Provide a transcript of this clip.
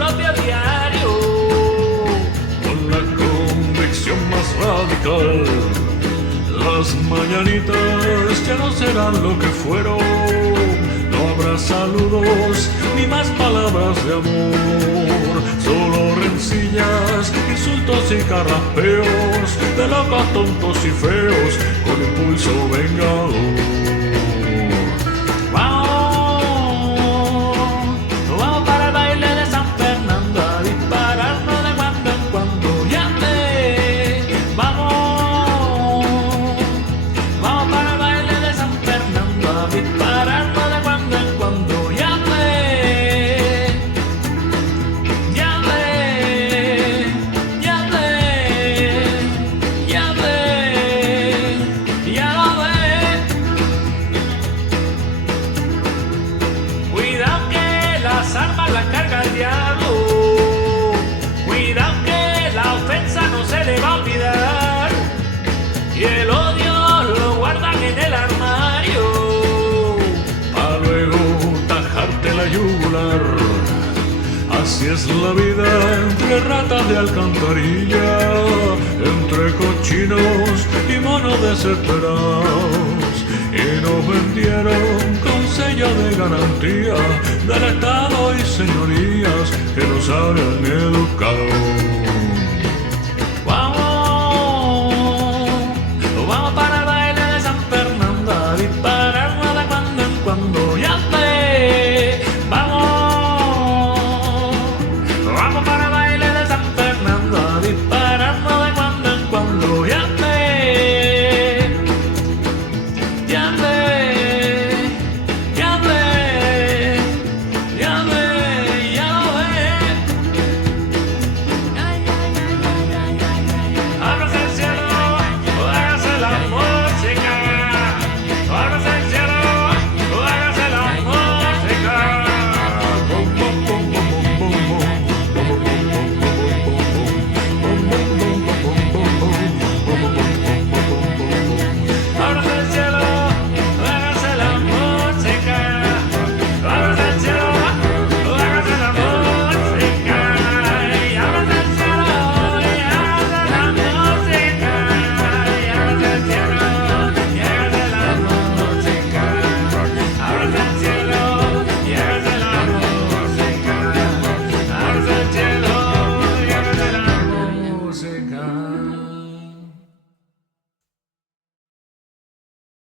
propio diario. Con la convicción más radical, las mañanitas ya no serán lo que fueron. No habrá saludos ni más palabras de amor, solo rencillas, insultos y carraspeos de locos tontos y feos con impulso vengador. Vamos para el baile de San Fernando a dispararnos de cuando en cuando. ¡Llame! Vamos para el baile de San Fernando a dispararnos de cuando en cuando. ¡Llame! Ya lo ves. Cuidado que las armas las carga el diablo. Cuidado que la ofensa no se le va a olvidar. Y el odio lo guardan en el armario. Pa' luego tajarte la yugular. Así es la vida entre ratas de alcantarilla, entre cochinos y monos desesperados. Y nos vendieron con sello de garantía del Estado y señorías que nos habían educado.